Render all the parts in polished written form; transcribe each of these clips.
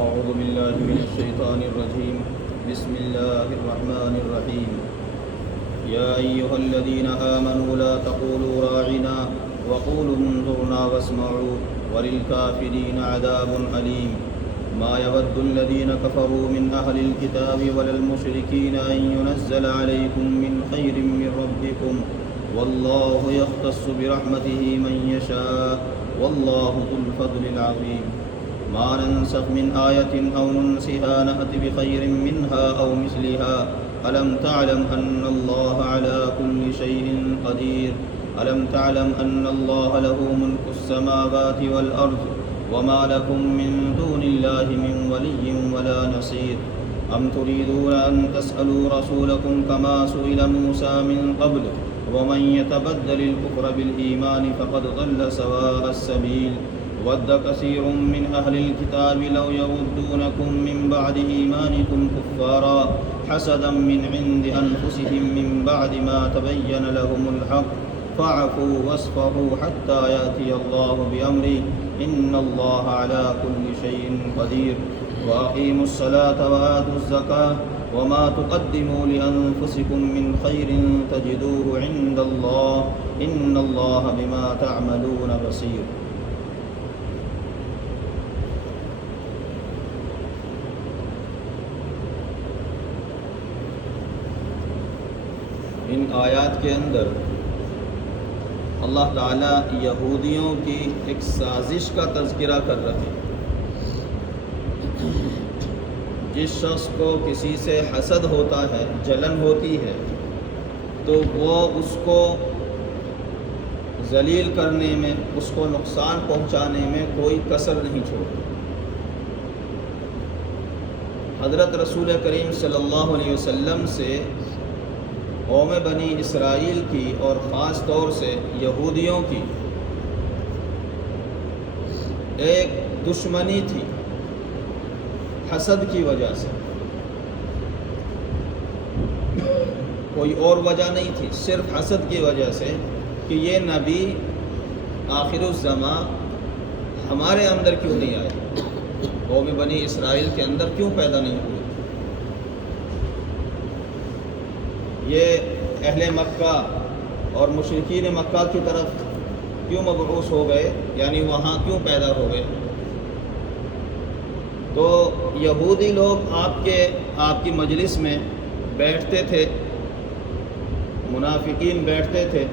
أعوذ بالله من الشيطان الرجيم بسم الله الرحمن الرحيم يا أيها الذين آمنوا لا تقولوا راعنا وقولوا انظرنا واسمعوا وللكافرين عذاب أليم ما يود الذين كفروا من أهل الكتاب ولا المشركين أن ينزل عليكم من خير من ربكم والله يختص برحمته من يشاء والله ذو الفضل العظيم ما ننسخ من آية أو ننسها نأت بخير منها أو مثلها ألم تعلم أن الله على كل شيء قدير ألم تعلم أن الله له ملك السماوات والأرض وما لكم من دون الله من ولي ولا نصير أم تريدون أن تسألوا رسولكم كما سئل موسى من قبل ومن يتبدل الكفر بالإيمان فقد ضل سواء السبيل ود كثير من أهل الكتاب لو يردونكم من بعد إيمانكم كفارا حسدا من عند أنفسهم من بعد ما تبين لهم الحق فاعفوا واصفحوا حتى يأتي الله بأمره إن الله على كل شيء قدير وأقيموا الصلاة وآتوا الزكاة وما تقدموا لأنفسكم من خير تجدوه عند الله إن الله بما تعملون بصير. ان آیات کے اندر اللہ تعالیٰ یہودیوں کی ایک سازش کا تذکرہ کر رہے ہیں. جس شخص کو کسی سے حسد ہوتا ہے، جلن ہوتی ہے، تو وہ اس کو ذلیل کرنے میں، اس کو نقصان پہنچانے میں کوئی کسر نہیں چھوڑتا. حضرت رسول کریم صلی اللہ علیہ وسلم سے قوم بنی اسرائیل کی اور خاص طور سے یہودیوں کی ایک دشمنی تھی حسد کی وجہ سے. کوئی اور وجہ نہیں تھی، صرف حسد کی وجہ سے کہ یہ نبی آخر الزمان ہمارے اندر کیوں نہیں آئے، قوم بنی اسرائیل کے اندر کیوں پیدا نہیں ہوئے. یہ اہل مکہ اور مشرکین مکہ کی طرف کیوں مبعوث ہو گئے، یعنی وہاں کیوں پیدا ہو گئے. تو یہودی لوگ آپ کی مجلس میں بیٹھتے تھے، منافقین بیٹھتے تھے،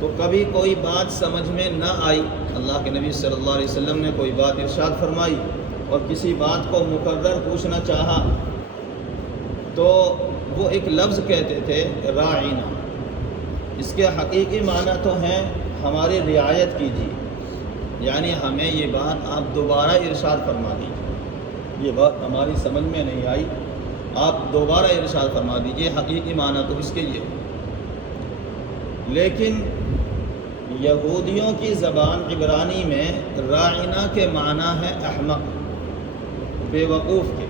تو کبھی کوئی بات سمجھ میں نہ آئی، اللہ کے نبی صلی اللہ علیہ وسلم نے کوئی بات ارشاد فرمائی اور کسی بات کو مقرر پوچھنا چاہا تو وہ ایک لفظ کہتے تھے راعینا. اس کے حقیقی معنی تو ہیں ہماری رعایت کیجیے، یعنی ہمیں یہ بات آپ دوبارہ ارشاد فرما دیجیے، یہ بات ہماری سمجھ میں نہیں آئی، آپ دوبارہ ارشاد فرما دیجیے. حقیقی معنی تو اس کے یہ. لیکن یہودیوں کی زبان عبرانی میں راعینا کے معنی ہے احمق، بے وقوف کے.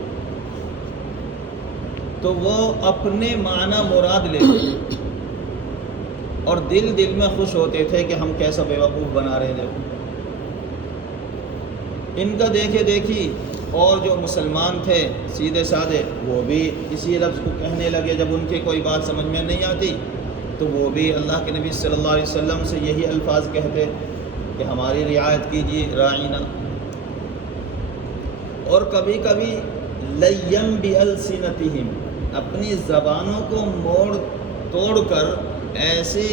تو وہ اپنے معنی مراد لیتے اور دل میں خوش ہوتے تھے کہ ہم کیسا بیوقوف بنا رہے تھے. ان کا دیکھے دیکھی اور جو مسلمان تھے سیدھے سادے، وہ بھی اسی لفظ کو کہنے لگے. جب ان کی کوئی بات سمجھ میں نہیں آتی تو وہ بھی اللہ کے نبی صلی اللہ علیہ وسلم سے یہی الفاظ کہتے کہ ہماری رعایت کیجیے، راعینا. اور کبھی کبھی لیم بالسنتہم، اپنی زبانوں کو موڑ توڑ کر ایسی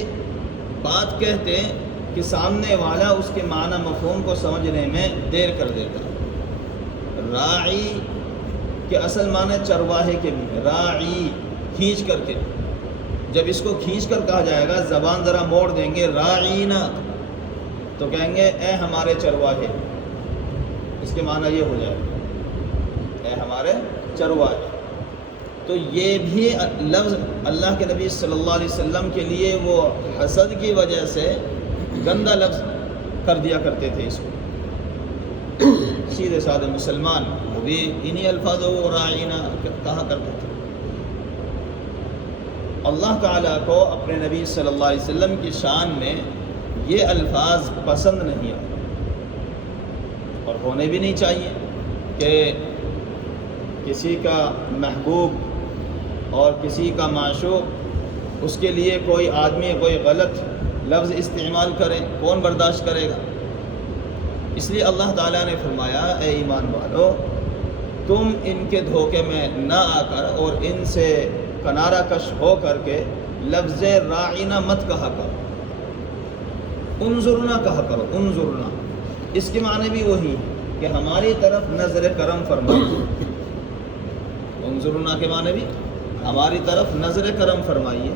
بات کہتے کہ سامنے والا اس کے معنی مفہوم کو سمجھنے میں دیر کر دیتا. راعی کے اصل معنی چرواہے کے بھی ہے، راعی کھینچ کر کے. جب اس کو کھینچ کر کہا جائے گا، زبان ذرا موڑ دیں گے راعینا، تو کہیں گے اے ہمارے چرواہے. اس کے معنی یہ ہو جائے گا اے ہمارے چرواہے. تو یہ بھی لفظ اللہ کے نبی صلی اللہ علیہ وسلم کے لیے وہ حسد کی وجہ سے گندا لفظ کر دیا کرتے تھے. اس کو سیدھے سادے مسلمان وہ بھی انہی الفاظوں کو راعینا کہا کرتے تھے. اللہ تعالیٰ کو اپنے نبی صلی اللہ علیہ وسلم کی شان میں یہ الفاظ پسند نہیں آتے اور ہونے بھی نہیں چاہیے. کہ کسی کا محبوب اور کسی کا معشوق، اس کے لیے کوئی آدمی کوئی غلط لفظ استعمال کرے، کون برداشت کرے گا؟ اس لیے اللہ تعالیٰ نے فرمایا اے ایمان والو، تم ان کے دھوکے میں نہ آ کر اور ان سے کنارہ کش ہو کر کے لفظ راعینا مت کہا کرو، انظرنا کہا کرو، انظرنا۔ اس کے معنی بھی وہی کہ ہماری طرف نظر کرم فرمائیے۔ انظرنا کے معنی بھی ہماری طرف نظر کرم فرمائیے۔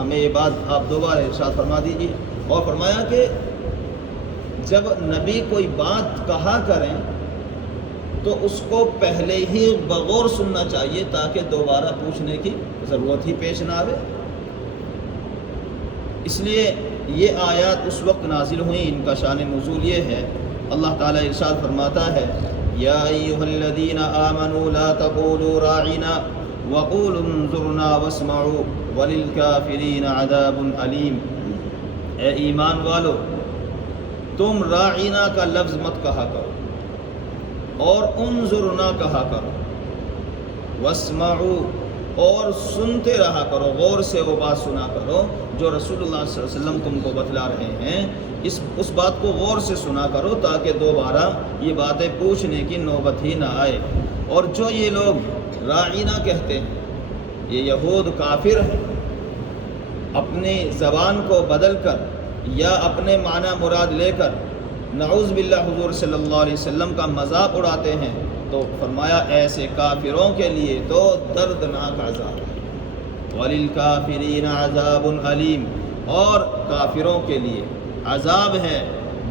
ہمیں یہ بات آپ دوبارہ ارشاد فرما دیجیے۔ اور فرمایا کہ جب نبی کوئی بات کہا کریں تو اس کو پہلے ہی بغور سننا چاہیے تاکہ دوبارہ پوچھنے کی ضرورت ہی پیش نہ آئے۔ اس لیے یہ آیات اس وقت نازل ہوئیں، ان کا شان نزول یہ ہے، اللہ تعالیٰ ارشاد فرماتا ہے یا ایھا الذین آمنوا لا تقولوا راعنا وقولوا انظرنا واسمعوا وللکافرین عذاب علیم۔ اے ایمان والو، تم راعنا کا لفظ مت کہا کرو اور انظرنا کہا کرو، واسمعوا اور سنتے رہا کرو، غور سے وہ بات سنا کرو جو رسول اللہ صلی اللہ علیہ وسلم تم کو بتلا رہے ہیں، اس بات کو غور سے سنا کرو تاکہ دوبارہ یہ باتیں پوچھنے کی نوبت ہی نہ آئے۔ اور جو یہ لوگ راعینا کہتے ہیں، یہ یہود کافر ہیں، اپنی زبان کو بدل کر یا اپنے معنی مراد لے کر نعوذ باللہ حضور صلی اللہ علیہ وسلم کا مذاق اڑاتے ہیں، تو فرمایا ایسے کافروں کے لیے تو دردناک عذاب ہے۔ وَلِلْكَافِرِينَ عَذَابٌ عَلِيمٌ، اور کافروں کے لیے عذاب ہے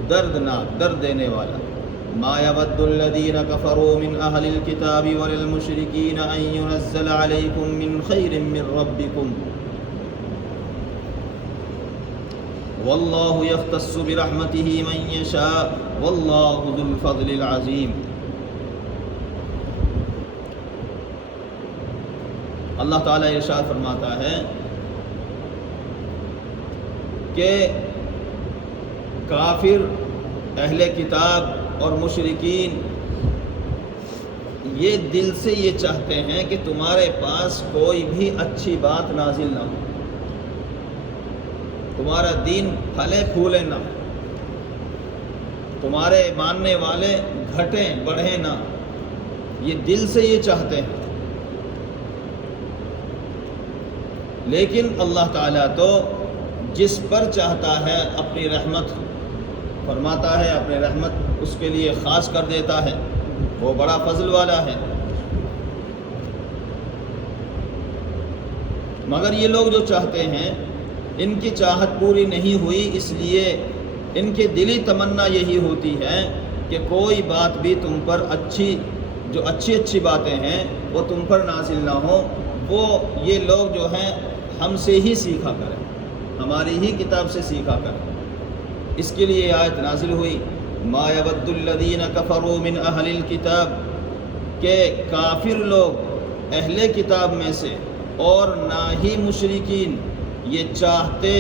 دردناک، درد دینے والا۔ مَا يَوَدُّ الَّذِينَ كَفَرُوا مِنْ أَهْلِ الْكِتَابِ وَلِلْمُشْرِكِينَ أَنْ يُنَزَّلَ عَلَيْكُمْ مِنْ خَيْرٍ مِّنْ رَبِّكُمْ وَاللَّهُ يَخْتَصُّ بِرَحْمَتِهِ مَنْ يَشَاءُ وَاللَّهُ ذُو الْفَضْلِ الْعَظِيمِ۔ اللہ تعالیٰ ارشاد فرماتا ہے کہ کافر، اہل کتاب اور مشرکین یہ دل سے یہ چاہتے ہیں کہ تمہارے پاس کوئی بھی اچھی بات نازل نہ ہو، تمہارا دین پھلے پھولے نہ، تمہارے ماننے والے گھٹیں بڑھیں نہ، یہ دل سے یہ چاہتے ہیں۔ لیکن اللہ تعالیٰ تو جس پر چاہتا ہے اپنی رحمت فرماتا ہے، اپنی رحمت اس کے لیے خاص کر دیتا ہے، وہ بڑا فضل والا ہے۔ مگر یہ لوگ جو چاہتے ہیں، ان کی چاہت پوری نہیں ہوئی، اس لیے ان کی دلی تمنا یہی ہوتی ہے کہ کوئی بات بھی تم پر جو اچھی باتیں ہیں وہ تم پر نازل نہ ہو، وہ یہ لوگ جو ہیں ہم سے ہی سیکھا کریں، ہماری ہی کتاب سے سیکھا کریں۔ اس کے لیے آیت نازل ہوئی ما یود الذین کفروا من اہل الکتاب، کہ کافر لوگ اہل کتاب میں سے اور نہ ہی مشرکین یہ چاہتے،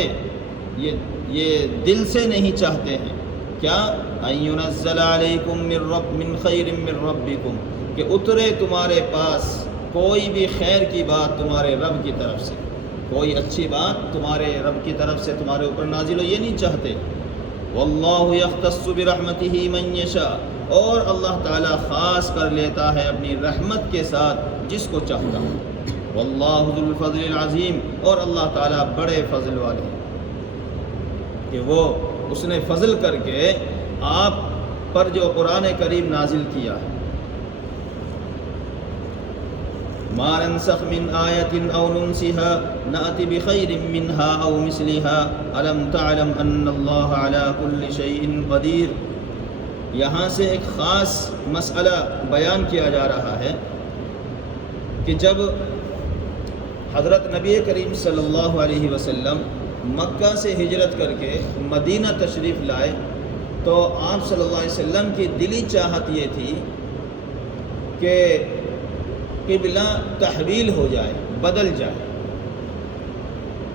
یہ دل سے نہیں چاہتے ہیں کیا، ان ینزل علیکم من خیر من ربکم، کہ اترے تمہارے پاس کوئی بھی خیر کی بات تمہارے رب کی طرف سے، کوئی اچھی بات تمہارے رب کی طرف سے تمہارے اوپر نازل ہو، یہ نہیں چاہتے۔ واللہ یختص برحمتہ من یشاء، اور اللہ تعالیٰ خاص کر لیتا ہے اپنی رحمت کے ساتھ جس کو چاہتا ہے۔ واللہ ذو الفضل العظیم، اور اللہ تعالیٰ بڑے فضل والے ہیں کہ وہ اس نے فضل کر کے آپ پر جو قرآن کریم نازل کیا ہے۔ ما ننسخ من آیت او ننسها نأتی بخیر منها او مثلها الم تعلم ان اللہ علی کل شیء قدیر۔ یہاں سے ایک خاص مسئلہ بیان کیا جا رہا ہے کہ جب حضرت نبی کریم صلی اللہ علیہ وسلم مکہ سے ہجرت کر کے مدینہ تشریف لائے تو آپ صلی اللہ علیہ وسلم کی دلی چاہت یہ تھی کہ قبلہ تحویل ہو جائے، بدل جائے۔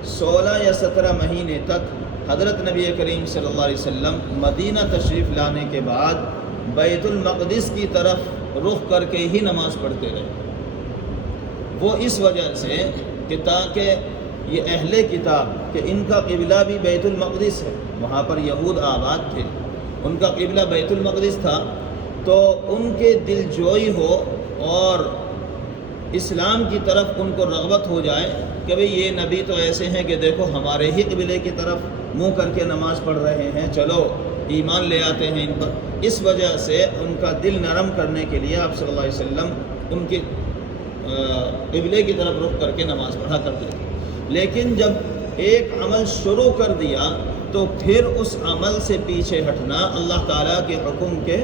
16 یا 17 مہینے تک حضرت نبی کریم صلی اللہ علیہ وسلم مدینہ تشریف لانے کے بعد بیت المقدس کی طرف رخ کر کے ہی نماز پڑھتے رہے. وہ اس وجہ سے کہ تاکہ یہ اہل کتاب کہ ان کا قبلہ بھی بیت المقدس ہے، وہاں پر یہود آباد تھے، ان کا قبلہ بیت المقدس تھا، تو ان کے دل جوئی ہو اور اسلام کی طرف ان کو رغبت ہو جائے کہ بھئی یہ نبی تو ایسے ہیں کہ دیکھو ہمارے ہی قبلے کی طرف منہ کر کے نماز پڑھ رہے ہیں، چلو ایمان لے آتے ہیں ان پر. اس وجہ سے ان کا دل نرم کرنے کے لیے آپ صلی اللہ علیہ وسلم ان کے قبلے کی طرف رخ کر کے نماز پڑھا کرتے تھے. لیکن جب ایک عمل شروع کر دیا تو پھر اس عمل سے پیچھے ہٹنا اللہ تعالیٰ کے حکم کے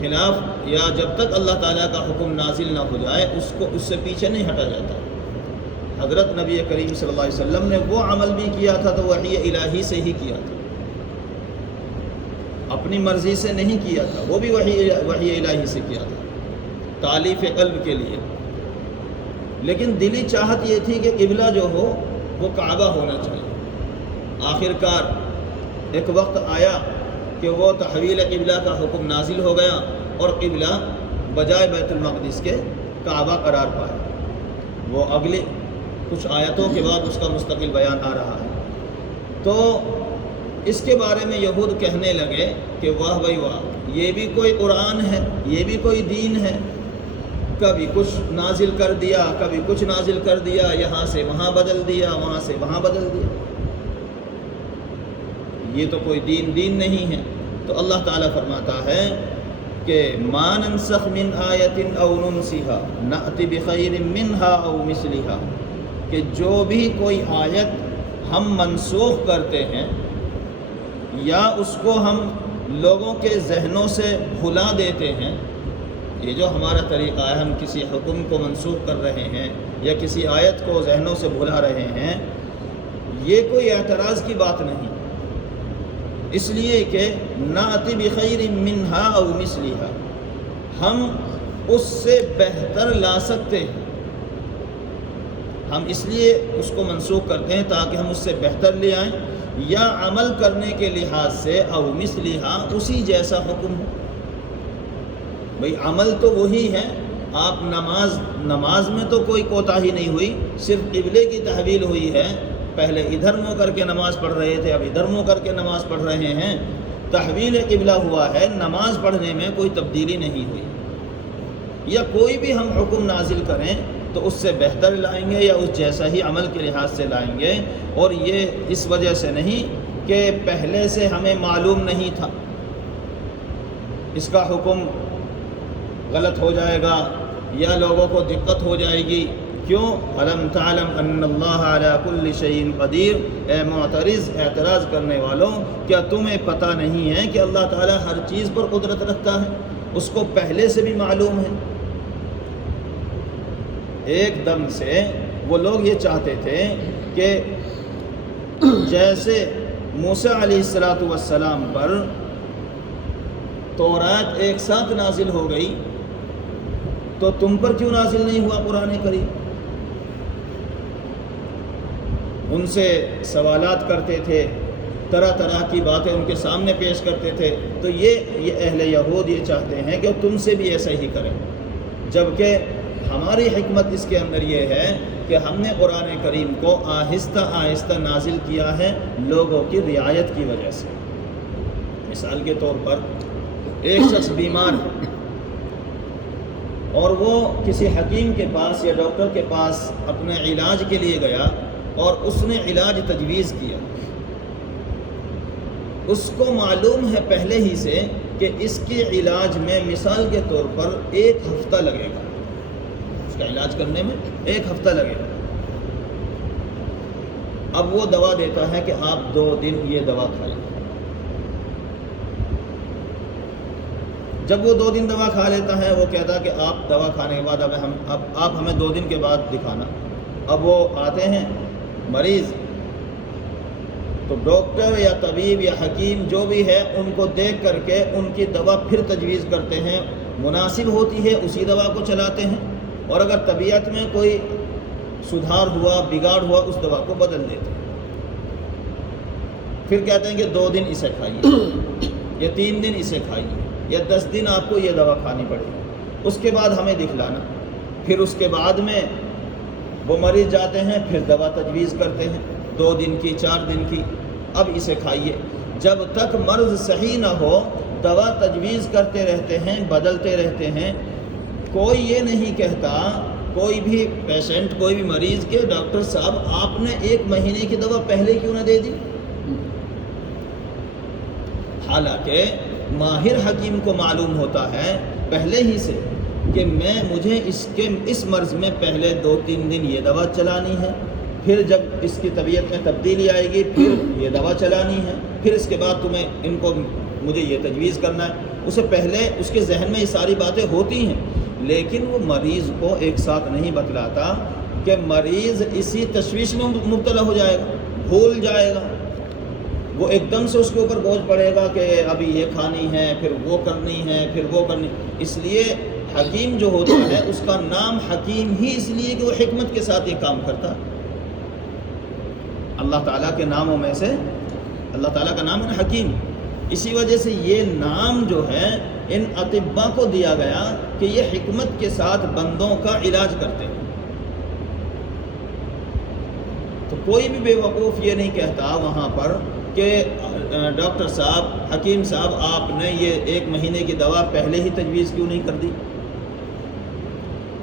خلاف، یا جب تک اللہ تعالیٰ کا حکم نازل نہ ہو جائے اس سے پیچھے نہیں ہٹا جاتا. حضرت نبی کریم صلی اللہ علیہ وسلم نے وہ عمل بھی کیا تھا تو وحی الہی سے ہی کیا تھا، اپنی مرضی سے نہیں کیا تھا، وہ بھی وحی الہی سے کیا تھا تالیف قلب کے لیے. لیکن دلی چاہت یہ تھی کہ قبلہ جو ہو وہ کعبہ ہونا چاہیے. آخر کار ایک وقت آیا کہ وہ تحویل قبلہ کا حکم نازل ہو گیا اور قبلہ بجائے بیت المقدس کے کعبہ قرار پایا. وہ اگلی کچھ آیتوں کے بعد اس کا مستقل بیان آ رہا ہے. تو اس کے بارے میں یہود کہنے لگے کہ واہ بھائی واہ، یہ بھی کوئی قرآن ہے، یہ بھی کوئی دین ہے، کبھی کچھ نازل کر دیا، کبھی کچھ نازل کر دیا، یہاں سے وہاں بدل دیا، وہاں سے وہاں بدل دیا، یہ تو کوئی دین نہیں ہے. تو اللہ تعالیٰ فرماتا ہے کہ ما ننسخ من آیت او ننسها نأتی بخیر منها او مثلها، کہ جو بھی کوئی آیت ہم منسوخ کرتے ہیں یا اس کو ہم لوگوں کے ذہنوں سے بھلا دیتے ہیں، یہ جو ہمارا طریقہ ہے، ہم کسی حکم کو منسوخ کر رہے ہیں یا کسی آیت کو ذہنوں سے بھلا رہے ہیں، یہ کوئی اعتراض کی بات نہیں، اس لیے کہ نأتی بخیر منہا او مثلہا، ہم اس سے بہتر لا سکتے ہیں. ہم اس لیے اس کو منسوخ کرتے ہیں تاکہ ہم اس سے بہتر لے آئیں، یا عمل کرنے کے لحاظ سے او مثلہا اسی جیسا حکم ہو. بھئی عمل تو وہی ہے. آپ نماز میں تو کوئی کوتاہی نہیں ہوئی، صرف قبلے کی تحویل ہوئی ہے. پہلے ادھر منہ کر کے نماز پڑھ رہے تھے، اب ادھر منہ کر کے نماز پڑھ رہے ہیں، تحویل قبلہ ہوا ہے، نماز پڑھنے میں کوئی تبدیلی نہیں ہوئی. یا کوئی بھی ہم حکم نازل کریں تو اس سے بہتر لائیں گے یا اس جیسا ہی عمل کے لحاظ سے لائیں گے، اور یہ اس وجہ سے نہیں کہ پہلے سے ہمیں معلوم نہیں تھا، اس کا حکم غلط ہو جائے گا یا لوگوں کو دقت ہو جائے گی. کیوں؟ الم تعلم ان اللہ علی کل شیء قدیر. اے معترض، اعتراض کرنے والوں، کیا تمہیں پتہ نہیں ہے کہ اللہ تعالیٰ ہر چیز پر قدرت رکھتا ہے؟ اس کو پہلے سے بھی معلوم ہے. ایک دم سے وہ لوگ یہ چاہتے تھے کہ جیسے موسیٰ علیہ السلام پر تورات ایک ساتھ نازل ہو گئی تو تم پر کیوں نازل نہیں ہوا قرآن کریم؟ ان سے سوالات کرتے تھے، طرح طرح کی باتیں ان کے سامنے پیش کرتے تھے. تو یہ اہل یہود یہ چاہتے ہیں کہ تم سے بھی ایسا ہی کریں، جبکہ ہماری حکمت اس کے اندر یہ ہے کہ ہم نے قرآن کریم کو آہستہ آہستہ نازل کیا ہے لوگوں کی رعایت کی وجہ سے. مثال کے طور پر ایک شخص بیمار ہے اور وہ کسی حکیم کے پاس یا ڈاکٹر کے پاس اپنے علاج کے لیے گیا اور اس نے علاج تجویز کیا. اس کو معلوم ہے پہلے ہی سے کہ اس کے علاج میں مثال کے طور پر 1 ہفتہ لگے گا، اس کا علاج کرنے میں 1 ہفتہ لگے گا. اب وہ دوا دیتا ہے کہ آپ 2 دن یہ دوا کھائیں. جب وہ 2 دن دوا کھا لیتا ہے، وہ کہتا ہے کہ آپ دوا کھانے کے بعد اب آپ ہمیں 2 دن کے بعد دکھانا. اب وہ آتے ہیں مریض، تو ڈاکٹر یا طبیب یا حکیم جو بھی ہے ان کو دیکھ کر کے ان کی دوا پھر تجویز کرتے ہیں، مناسب ہوتی ہے اسی دوا کو چلاتے ہیں، اور اگر طبیعت میں کوئی سدھار ہوا، بگاڑ ہوا، اس دوا کو بدل دیتے ہیں. پھر کہتے ہیں کہ 2 دن اسے کھائیے یا 3 دن اسے کھائیے یا 10 دن آپ کو یہ دوا کھانی پڑے گی. اس کے بعد ہمیں دکھلانا. پھر اس کے بعد میں وہ مریض جاتے ہیں، پھر دوا تجویز کرتے ہیں 2 دن کی 4 دن کی، اب اسے کھائیے. جب تک مرض صحیح نہ ہو دوا تجویز کرتے رہتے ہیں، بدلتے رہتے ہیں. کوئی یہ نہیں کہتا، کوئی بھی پیشنٹ، کوئی بھی مریض کہ ڈاکٹر صاحب آپ نے 1 مہینے کی دوا پہلے کیوں نہ دے دی. حالانکہ ماہر حکیم کو معلوم ہوتا ہے پہلے ہی سے کہ مجھے اس مرض میں پہلے 2-3 دن یہ دوا چلانی ہے، پھر جب اس کی طبیعت میں تبدیلی آئے گی پھر یہ دوا چلانی ہے، پھر اس کے بعد مجھے یہ تجویز کرنا ہے. اسے پہلے اس کے ذہن میں یہ ساری باتیں ہوتی ہیں، لیکن وہ مریض کو ایک ساتھ نہیں بتلاتا کہ مریض اسی تشویش میں مبتلا ہو جائے گا، بھول جائے گا. وہ ایک دم سے اس کے اوپر بوجھ پڑے گا کہ ابھی یہ کھانی ہے، پھر وہ کرنی ہے، پھر وہ کرنی. اس لیے حکیم جو ہوتا ہے اس کا نام حکیم ہی اس لیے کہ وہ حکمت کے ساتھ یہ کام کرتا ہے. اللہ تعالیٰ کے ناموں میں سے اللہ تعالیٰ کا نام ہے حکیم. اسی وجہ سے یہ نام جو ہے ان اطباء کو دیا گیا کہ یہ حکمت کے ساتھ بندوں کا علاج کرتے ہیں. تو کوئی بھی بے وقوف یہ نہیں کہتا وہاں پر کہ ڈاکٹر صاحب، حکیم صاحب، آپ نے یہ 1 مہینے کی دوا پہلے ہی تجویز کیوں نہیں کر دی.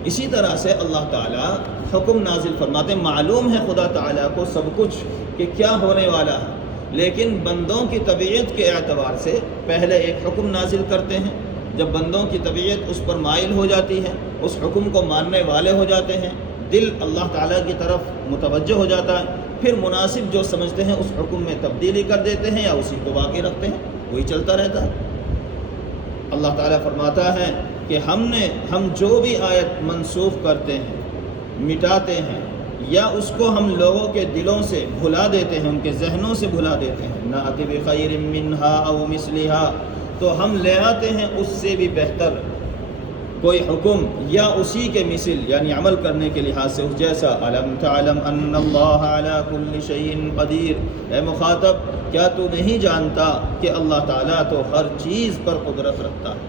اسی طرح سے اللہ تعالیٰ حکم نازل فرماتے ہیں. معلوم ہے خدا تعالیٰ کو سب کچھ کہ کیا ہونے والا ہے، لیکن بندوں کی طبیعت کے اعتبار سے پہلے ایک حکم نازل کرتے ہیں. جب بندوں کی طبیعت اس پر مائل ہو جاتی ہے، اس حکم کو ماننے والے ہو جاتے ہیں، دل اللہ تعالیٰ کی طرف متوجہ ہو جاتا ہے، پھر مناسب جو سمجھتے ہیں اس حکم میں تبدیلی کر دیتے ہیں یا اسی کو باقی رکھتے ہیں، وہی چلتا رہتا ہے. اللہ تعالیٰ فرماتا ہے کہ ہم جو بھی آیت منسوخ کرتے ہیں، مٹاتے ہیں، یا اس کو ہم لوگوں کے دلوں سے بھلا دیتے ہیں، ان کے ذہنوں سے بھلا دیتے ہیں، نَأْتِ بِخَيْرٍ مِّنْهَا أَوْ مِثْلِهَا، تو ہم لے آتے ہیں اس سے بھی بہتر کوئی حکم یا اسی کے مثل، یعنی عمل کرنے کے لحاظ سے جیسا. أَلَمْ تَعْلَمْ أَنَّ اللَّهَ عَلَى كُلِّ شَيْءٍ قَدِيرٌ، اے مخاطب کیا تو نہیں جانتا کہ اللہ تعالیٰ تو ہر چیز پر قدرت رکھتا ہے.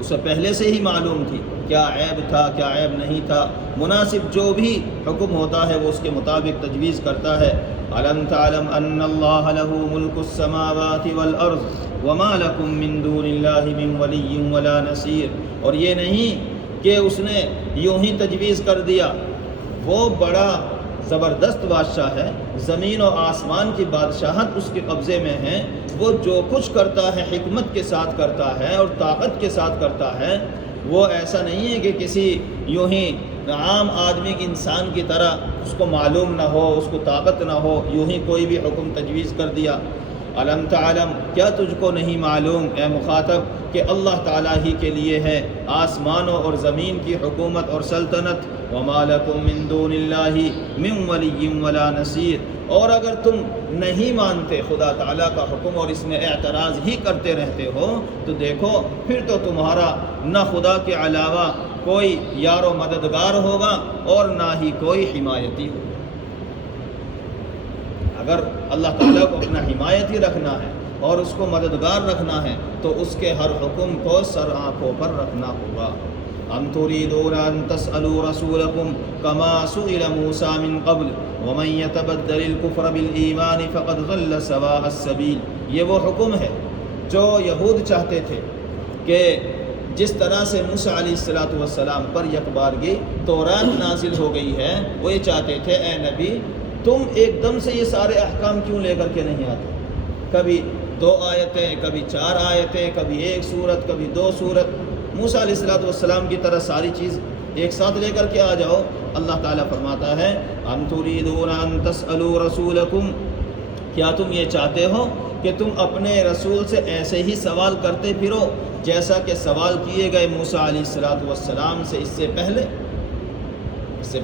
اسے پہلے سے ہی معلوم تھی کیا عیب تھا، کیا عیب نہیں تھا. مناسب جو بھی حکم ہوتا ہے وہ اس کے مطابق تجویز کرتا ہے. أَلَمْ تَعْلَمْ أَنَّ اللَّهَ لَهُ مُلْكُ السَّمَاوَاتِ وَالْأَرْضِ وَمَا لَكُم مِّن دُونِ اللَّهِ مِن وَلِيٍّ وَلَا نَصِيرٍ. اور یہ نہیں کہ اس نے یوں ہی تجویز کر دیا. وہ بڑا زبردست بادشاہ ہے، زمین و آسمان کی بادشاہت اس کے قبضے میں ہے. وہ جو کچھ کرتا ہے حکمت کے ساتھ کرتا ہے اور طاقت کے ساتھ کرتا ہے. وہ ایسا نہیں ہے کہ کسی یوں ہی عام آدمی کی انسان کی طرح اس کو معلوم نہ ہو، اس کو طاقت نہ ہو، یوں ہی کوئی بھی حکم تجویز کر دیا. علم تعلم، کیا تجھ کو نہیں معلوم اے مخاطب کہ اللہ تعالیٰ ہی کے لیے ہے آسمانوں اور زمین کی حکومت اور سلطنت. وما لکم من دون اللہ من ولی ولا نصیر. اور اگر تم نہیں مانتے خدا تعالیٰ کا حکم اور اس میں اعتراض ہی کرتے رہتے ہو تو دیکھو پھر تو تمہارا نہ خدا کے علاوہ کوئی یار و مددگار ہوگا اور نہ ہی کوئی حمایتی ہوگا. اگر اللہ تعالیٰ کو اپنا حمایتی رکھنا ہے اور اس کو مددگار رکھنا ہے تو اس کے ہر حکم کو سر آنکھوں پر رکھنا ہوگا. ام تريدون ان تسألوا رسولكم كما سئل موسى من قبل ومن يتبدل الكفر بالإيمان فقد ضل سواء السبيل. یہ وہ حکم ہے جو یہود چاہتے تھے کہ جس طرح سے موسیٰ علیہ السلام پر یکبارگی تورات نازل ہو گئی ہے، وہ یہ چاہتے تھے اے نبی تم ایک دم سے یہ سارے احکام کیوں لے کر کے نہیں آتے؟ کبھی 2 آیتیں، کبھی 4 آیتیں، کبھی 1 سورت، کبھی 2 سورت. موسیٰ علیہ السلام کی طرح ساری چیز ایک ساتھ لے کر کے آ جاؤ. اللہ تعالیٰ فرماتا ہے ام تريدون ان تسألوا رسولکم، کیا تم یہ چاہتے ہو کہ تم اپنے رسول سے ایسے ہی سوال کرتے پھرو جیسا کہ سوال کیے گئے موسیٰ علیہ السلام سے اس سے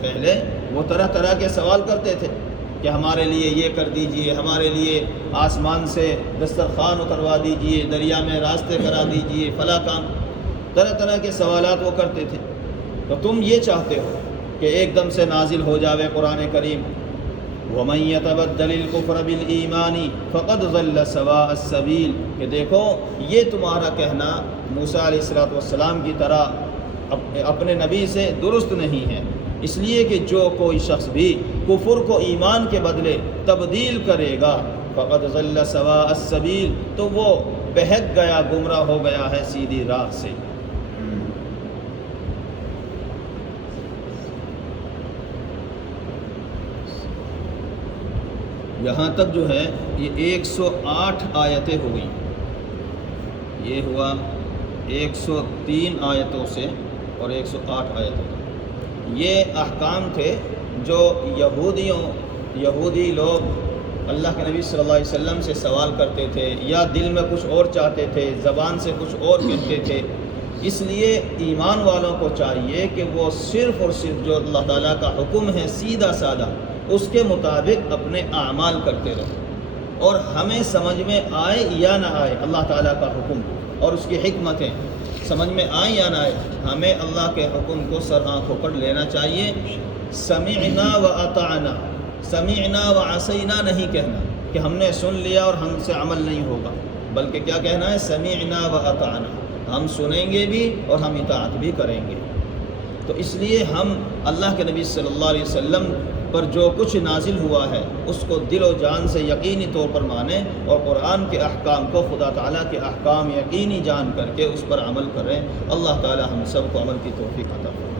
پہلے وہ طرح طرح کے سوال کرتے تھے کہ ہمارے لیے یہ کر دیجئے، ہمارے لیے آسمان سے دسترخوان اتروا دیجئے، دریا میں راستے کرا دیجئے، فلاں کام. طرح طرح کے سوالات وہ کرتے تھے. تو تم یہ چاہتے ہو کہ ایک دم سے نازل ہو جاوے قرآن کریم وَمَن يَتَبَدَّلِ الْكُفْرَ بِالْإِيمَانِ فَقَدْ ضَلَّ سَوَاءَ السَّبِيلِ کہ دیکھو یہ تمہارا کہنا موسیٰ علیہ السلام کی طرح اپنے نبی سے درست نہیں ہے، اس لیے کہ جو کوئی شخص بھی کفر کو ایمان کے بدلے تبدیل کرے گا فقد ضل سواء السبیل تو وہ بہک گیا، گمراہ ہو گیا ہے سیدھی راہ سے۔ یہاں تک جو ہے یہ 108 آیتیں ہو گئیں، یہ ہوا 103 آیتوں سے اور 108 آیتوں تک۔ یہ احکام تھے جو یہودی لوگ اللہ کے نبی صلی اللہ علیہ وسلم سے سوال کرتے تھے، یا دل میں کچھ اور چاہتے تھے، زبان سے کچھ اور کہتے تھے۔ اس لیے ایمان والوں کو چاہیے کہ وہ صرف اور صرف جو اللہ تعالیٰ کا حکم ہے سیدھا سادہ اس کے مطابق اپنے اعمال کرتے رہیں، اور ہمیں سمجھ میں آئے یا نہ آئے اللہ تعالیٰ کا حکم اور اس کی حکمتیں سمجھ میں آئیں یا نہ آئے، ہمیں اللہ کے حکم کو سر آنکھوں پر لینا چاہیے۔ سمعنا و اطعنا، سمعنا و عصینا نہیں کہنا کہ ہم نے سن لیا اور ہم سے عمل نہیں ہوگا، بلکہ کیا کہنا ہے؟ سمعنا و اطعنا، ہم سنیں گے بھی اور ہم اطاعت بھی کریں گے۔ تو اس لیے ہم اللہ کے نبی صلی اللہ علیہ وسلم پر جو کچھ نازل ہوا ہے اس کو دل و جان سے یقینی طور پر مانیں، اور قرآن کے احکام کو خدا تعالیٰ کے احکام یقینی جان کر کے اس پر عمل کریں۔ اللہ تعالیٰ ہم سب کو عمل کی توفیق عطا فرمائے۔